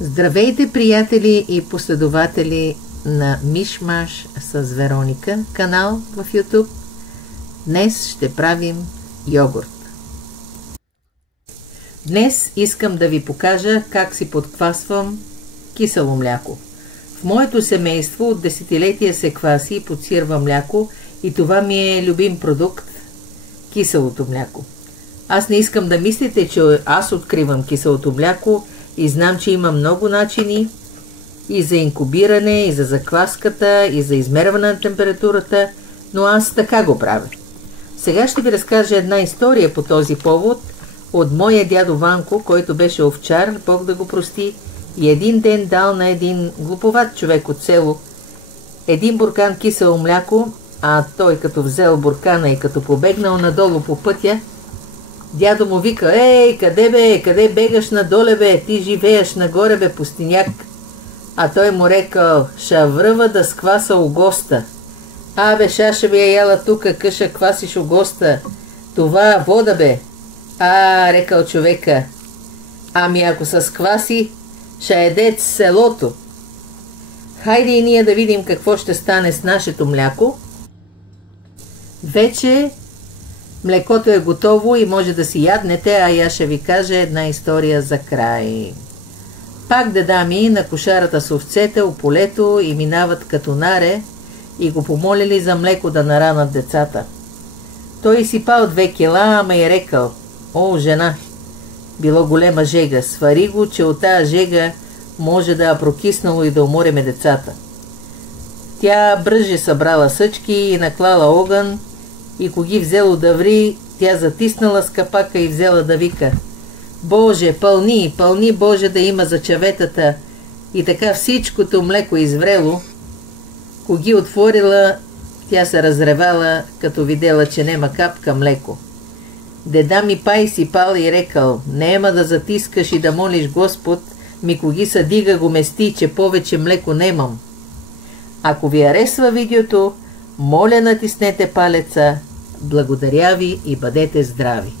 Здравейте, приятели и последователи на Мишмаш с Вероника, канал в YouTube. Днес ще правим йогурт. Днес искам да ви покажа как си подквасвам кисело мляко. В моето семейство от десетилетия се кваси и подсирва мляко и това ми е любим продукт – киселото мляко. Аз не искам да мислите, че аз откривам киселото мляко и знам, че има много начини и за инкубиране, и за закваската, и за измерване на температурата, но аз така го правя. Сега ще ви разкажа една история по този повод от моя дядо Ванко, който беше овчар, Бог да го прости, и един ден дал на един глуповат човек от село един буркан кисело мляко, а той като взел буркана и като побегнал надолу по пътя, дядо му вика: „Ей, къде бе, къде бегаш надоле бе, ти живееш нагоре бе, пустиняк“. А той му рекал: „Ша връва да скваса огоста“. „Абе, шаша би я яла тука, къша квасиш огоста, това вода бе“. Рекал човека: „Ами ако се скваси, ша едец селото“. Хайде и ние да видим какво ще стане с нашето мляко. Вече млекото е готово и може да си яднете, а я ще ви кажа една история за край. Пак деда ми на кошарата с овцете у полето и минават като наре и го помолили за млеко да наранат децата. Той изсипал 2 кила, ама и рекал: „О, жена, било голема жега, свари го, че от тая жега може да прокиснало и да умореме децата“. Тя бръже събрала съчки и наклала огън и коги взело да ври, тя затиснала с капака и взела да вика: „Боже, пълни, пълни Боже да има за чаветата“. И така всичкото млеко изврело. Коги отворила, тя се разревала, като видела, че нема капка млеко. Деда ми пай сипал и рекал: „Нема да затискаш и да молиш Господ, ми коги съдига го мести, че повече млеко немам“. Ако ви харесва видеото, моля натиснете палеца. Благодаря ви и бъдете здрави!